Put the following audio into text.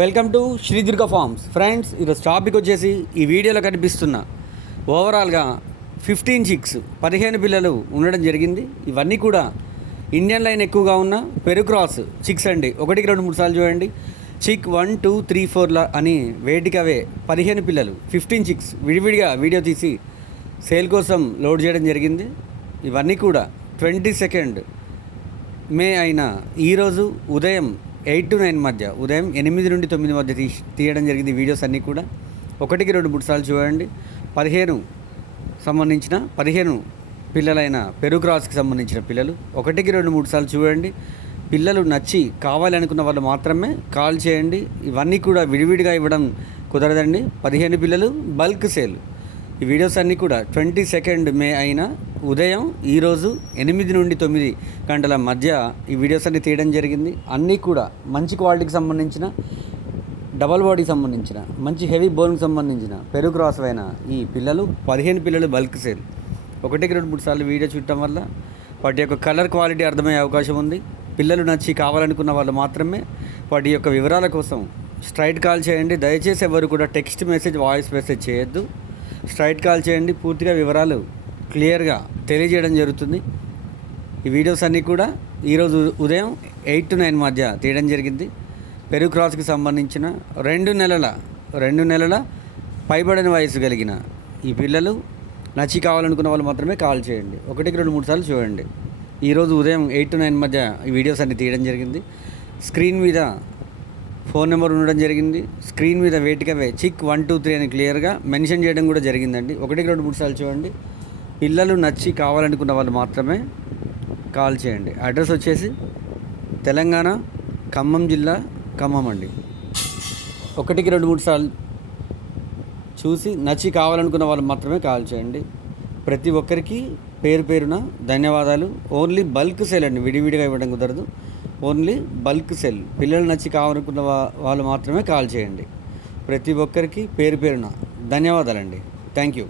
Welcome to Shri Durga farms. Friends, ఈరోజు topic వచ్చేసి ఈ వీడియోలో కనిపిస్తున్న ఓవరాల్గా 15 చిక్స్ 15 పిల్లలు ఉండడం జరిగింది. ఇవన్నీ కూడా ఇండియన్ లైన్ ఎక్కువగా ఉన్న పెరుక్రాస్ చిక్స్ అండి. 1, 2, 3 సార్లు చూడండి. చిక్ 1, 2, 3, 4 అని వేటికవే 15 పిల్లలు 15 చిక్స్ విడివిడిగా వీడియో తీసి సేల్ కోసం లోడ్ చేయడం జరిగింది. ఇవన్నీ కూడా 22 మే అయిన ఈరోజు ఉదయం 8 to 9 మధ్య, ఉదయం 8 నుండి 9 మధ్య తీయడం జరిగింది. వీడియోస్ అన్నీ కూడా 1, 2, 3 సార్లు చూడండి. 15 పిల్లలైన పెరుక్రాస్కి సంబంధించిన పిల్లలు 1, 2, 3 సార్లు చూడండి. పిల్లలు నచ్చి కావాలనుకున్న వాళ్ళు మాత్రమే కాల్ చేయండి. ఇవన్నీ కూడా విడివిడిగా ఇవ్వడం కుదరదండి. 15 పిల్లలు బల్క్ సేల్. ఈ వీడియోస్ అన్నీ కూడా 22 మే అయిన ఉదయం ఈరోజు 8 నుండి 9 గంటల మధ్య ఈ వీడియోస్ అన్నీ తీయడం జరిగింది. అన్నీ కూడా మంచి క్వాలిటీకి సంబంధించిన, డబల్ బాడీకి సంబంధించిన, మంచి హెవీ బోన్కి సంబంధించిన పెరుక్రాస్ అయిన ఈ పిల్లలు 15 పిల్లలు బల్క్ సేల్. 1, 2, 3 సార్లు వీడియో చూడటం వల్ల వాటి యొక్క కలర్ క్వాలిటీ అర్థమయ్యే అవకాశం ఉంది. పిల్లలు నచ్చి కావాలనుకున్న వాళ్ళు మాత్రమే వాటి యొక్క వివరాల కోసం స్ట్రైట్ కాల్ చేయండి. దయచేసి ఎవరు కూడా టెక్స్ట్ మెసేజ్, వాయిస్ మెసేజ్ చేయొద్దు. స్ట్రైట్ కాల్ చేయండి. పూర్తిగా వివరాలు క్లియర్గా తెలియజేయడం జరుగుతుంది. ఈ వీడియోస్ అన్నీ కూడా ఈరోజు ఉదయం 8 to 9 మధ్య తీయడం జరిగింది. పెరుక్రాస్కి సంబంధించిన 2 నెలల పైబడిన వయసు కలిగిన ఈ పిల్లలు నచ్చి కావాలనుకున్న వాళ్ళు మాత్రమే కాల్ చేయండి. 1, 2, 3 సార్లు చూడండి. ఈరోజు ఉదయం 8 to 9 మధ్య ఈ వీడియోస్ అన్నీ తీయడం జరిగింది. స్క్రీన్ మీద ఫోన్ నెంబర్ ఉండడం జరిగింది. స్క్రీన్ మీద వేటికవే చిక్ 1, 2, 3 అని క్లియర్గా మెన్షన్ చేయడం కూడా జరిగిందండి. 1, 2, 3 సార్లు చూడండి. పిల్లలు నచ్చి కావాలనుకున్న వాళ్ళు మాత్రమే కాల్ చేయండి. అడ్రస్ వచ్చేసి తెలంగాణ, ఖమ్మం జిల్లా, ఖమ్మం అండి. 1, 2, 3 సార్లు చూసి నచ్చి కావాలనుకున్న వాళ్ళు మాత్రమే కాల్ చేయండి. ప్రతి ఒక్కరికి పేరున ధన్యవాదాలు. ఓన్లీ బల్క్ సేల్ అండి, విడివిడిగా ఇవ్వడం కుదరదు. Only bulk cell. పిల్లలు నచ్చి కావాలనుకున్న వాళ్ళు మాత్రమే కాల్ చేయండి. ప్రతి ఒక్కరికి పేరున ధన్యవాదాలండి. Thank you.